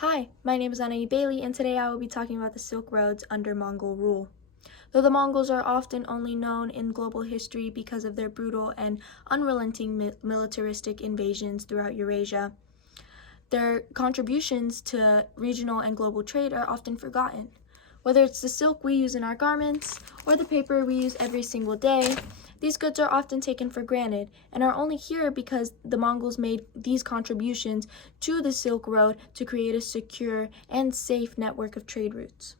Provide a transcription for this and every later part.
Hi, my name is Anahi Baily, and today I will be talking about the Silk Roads under Mongol rule. Though the Mongols are often only known in global history because of their brutal and unrelenting militaristic invasions throughout Eurasia, their contributions to regional and global trade are often forgotten. Whether it's the silk we use in our garments or the paper we use every single day, these goods are often taken for granted and are only here because the Mongols made these contributions to the Silk Road to create a secure and safe network of trade routes.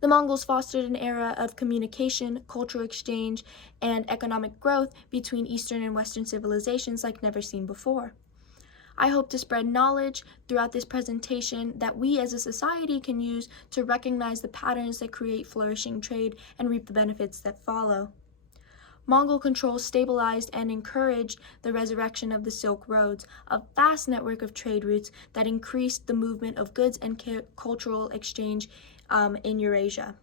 The Mongols fostered an era of communication, cultural exchange, and economic growth between Eastern and Western civilizations like never seen before. I hope to spread knowledge throughout this presentation that we as a society can use to recognize the patterns that create flourishing trade and reap the benefits that follow. Mongol control stabilized and encouraged the resurrection of the Silk Roads, a vast network of trade routes that increased the movement of goods and cultural exchange in Eurasia.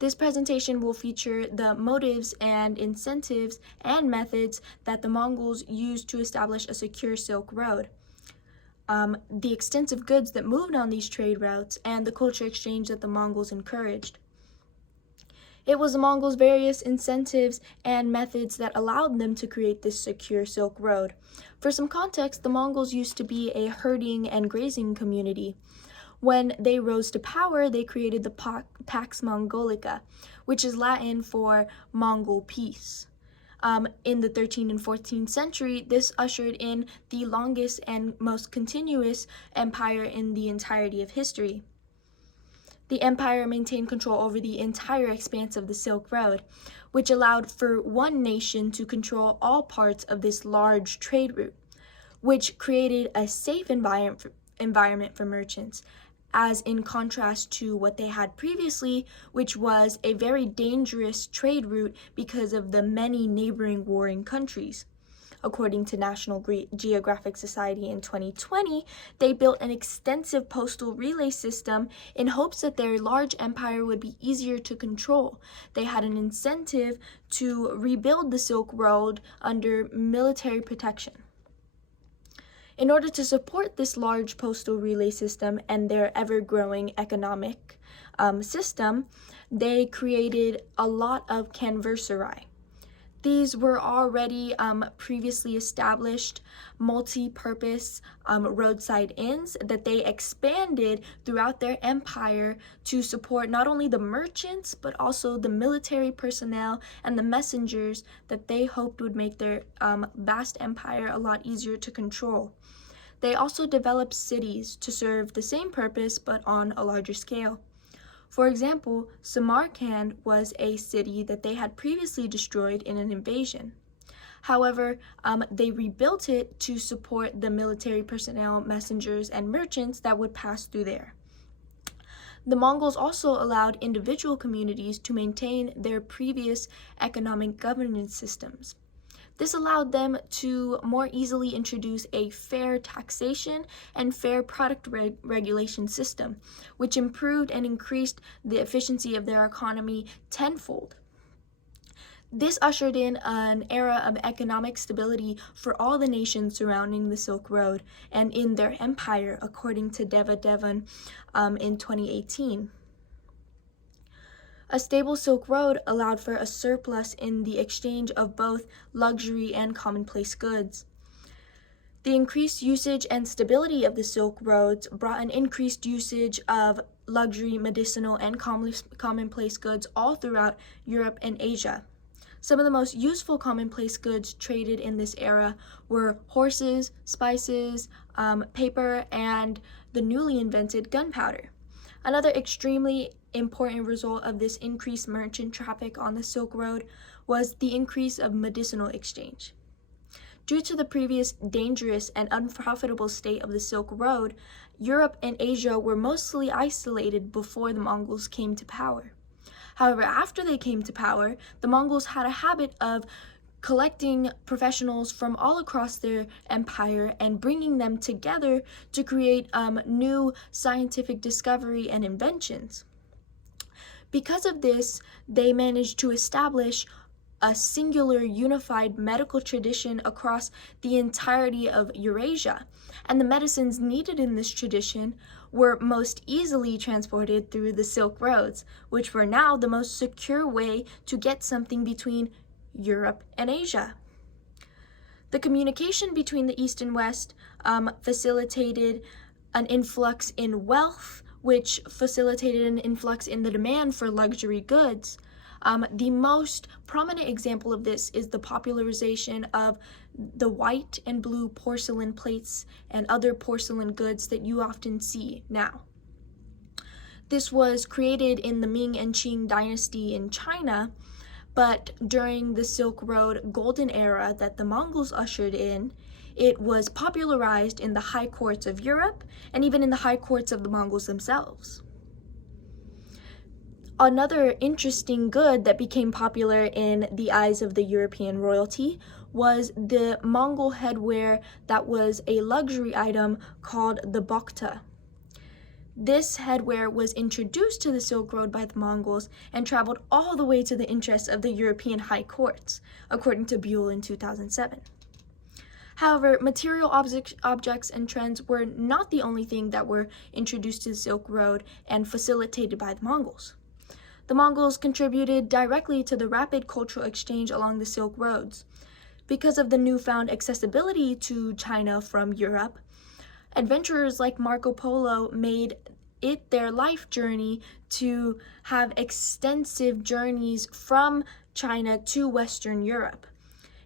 This presentation will feature the motives and incentives and methods that the Mongols used to establish a secure Silk Road, the extensive goods that moved on these trade routes, and the culture exchange that the Mongols encouraged. It was the Mongols' various incentives and methods that allowed them to create this secure Silk Road. For some context, the Mongols used to be a herding and grazing community. When they rose to power, they created the Pax Mongolica, which is Latin for Mongol peace. In the 13th and 14th century, this ushered in the longest and most continuous empire in the entirety of history. The empire maintained control over the entire expanse of the Silk Road, which allowed for one nation to control all parts of this large trade route, which created a safe environment for merchants, as in contrast to what they had previously, which was a very dangerous trade route because of the many neighboring warring countries. According to National Geographic Society in 2020, they built an extensive postal relay system in hopes that their large empire would be easier to control. They had an incentive to rebuild the Silk Road under military protection. In order to support this large postal relay system and their ever-growing economic system, they created a lot of canversari. These were already previously established multi-purpose roadside inns that they expanded throughout their empire to support not only the merchants, but also the military personnel and the messengers that they hoped would make their vast empire a lot easier to control. They also developed cities to serve the same purpose, but on a larger scale. For example, Samarkand was a city that they had previously destroyed in an invasion. However, they rebuilt it to support the military personnel, messengers, and merchants that would pass through there. The Mongols also allowed individual communities to maintain their previous economic governance systems. This allowed them to more easily introduce a fair taxation and fair product regulation system, which improved and increased the efficiency of their economy tenfold. This ushered in an era of economic stability for all the nations surrounding the Silk Road and in their empire, according to Deva Devan in 2018. A stable Silk Road allowed for a surplus in the exchange of both luxury and commonplace goods. The increased usage and stability of the Silk Roads brought an increased usage of luxury, medicinal, and commonplace goods all throughout Europe and Asia. Some of the most useful commonplace goods traded in this era were horses, spices, paper, and the newly invented gunpowder. Another extremely important result of this increased merchant traffic on the Silk Road was the increase of medicinal exchange. Due to the previous dangerous and unprofitable state of the Silk Road, Europe and Asia were mostly isolated before the Mongols came to power. However, after they came to power, the Mongols had a habit of collecting professionals from all across their empire and bringing them together to create new scientific discovery and inventions. Because of this, they managed to establish a singular unified medical tradition across the entirety of Eurasia, and the medicines needed in this tradition were most easily transported through the Silk Roads, which were now the most secure way to get something between Europe and Asia. The communication between the East and West facilitated an influx in wealth, which facilitated an influx in the demand for luxury goods. The most prominent example of this is the popularization of the white and blue porcelain plates and other porcelain goods that you often see now. This was created in the Ming and Qing dynasty in China, but during the Silk Road golden era that the Mongols ushered in, it was popularized in the high courts of Europe and even in the high courts of the Mongols themselves. Another interesting good that became popular in the eyes of the European royalty was the Mongol headwear that was a luxury item called the bokta. This headwear was introduced to the Silk Road by the Mongols and traveled all the way to the interests of the European high courts, according to Buell in 2007. However, material objects and trends were not the only thing that were introduced to the Silk Road and facilitated by the Mongols. The Mongols contributed directly to the rapid cultural exchange along the Silk Roads. Because of the newfound accessibility to China from Europe, adventurers like Marco Polo made it their life journey to have extensive journeys from China to Western Europe.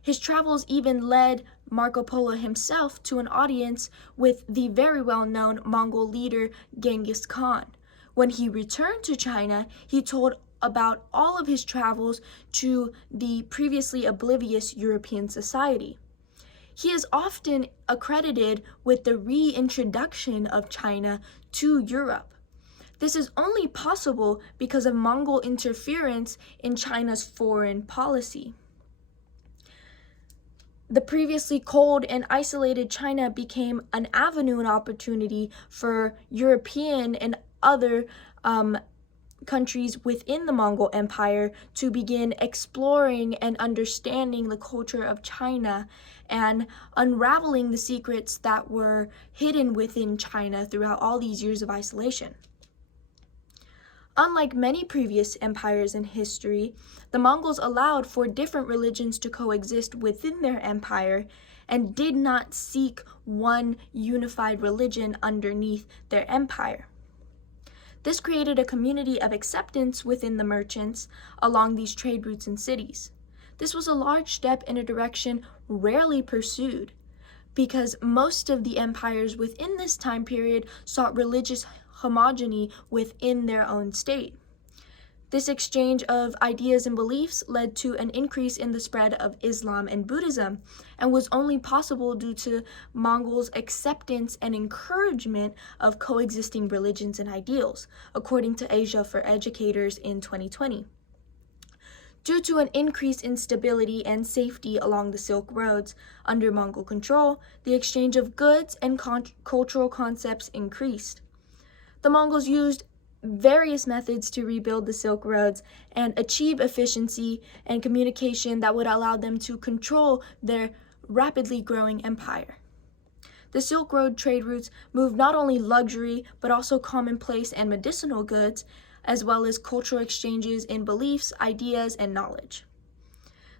His travels even led Marco Polo himself to an audience with the very well-known Mongol leader Genghis Khan. When he returned to China, he told about all of his travels to the previously oblivious European society. He is often accredited with the reintroduction of China to Europe. This is only possible because of Mongol interference in China's foreign policy. The previously cold and isolated China became an avenue and opportunity for European and other countries within the Mongol Empire to begin exploring and understanding the culture of China and unraveling the secrets that were hidden within China throughout all these years of isolation. Unlike many previous empires in history, the Mongols allowed for different religions to coexist within their empire and did not seek one unified religion underneath their empire. This created a community of acceptance within the merchants along these trade routes and cities. This was a large step in a direction rarely pursued, because most of the empires within this time period sought religious homogeny within their own state. This exchange of ideas and beliefs led to an increase in the spread of Islam and Buddhism, and was only possible due to Mongols' acceptance and encouragement of coexisting religions and ideals, according to Asia for Educators in 2020. Due to an increase in stability and safety along the Silk Roads under Mongol control, the exchange of goods and cultural concepts increased. The Mongols used various methods to rebuild the Silk Roads and achieve efficiency and communication that would allow them to control their rapidly growing empire. The Silk Road trade routes moved not only luxury, but also commonplace and medicinal goods, as well as cultural exchanges in beliefs, ideas, and knowledge.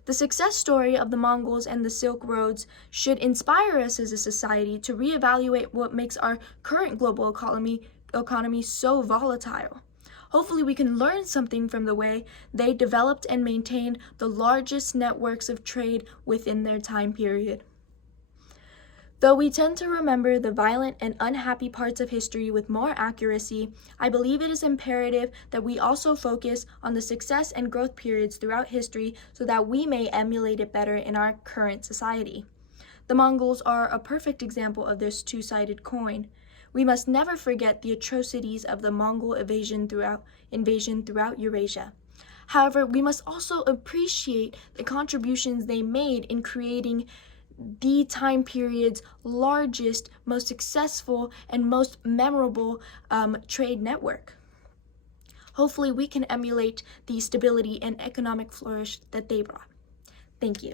The success story of the Mongols and the Silk Roads should inspire us as a society to reevaluate what makes our current global economy so volatile. Hopefully we can learn something from the way they developed and maintained the largest networks of trade within their time period. Though we tend to remember the violent and unhappy parts of history with more accuracy, I believe it is imperative that we also focus on the success and growth periods throughout history so that we may emulate it better in our current society. The Mongols are a perfect example of this two-sided coin. We must never forget the atrocities of the Mongol invasion throughout Eurasia. However, we must also appreciate the contributions they made in creating the time period's largest, most successful, and most memorable trade network. Hopefully we can emulate the stability and economic flourish that they brought. Thank you.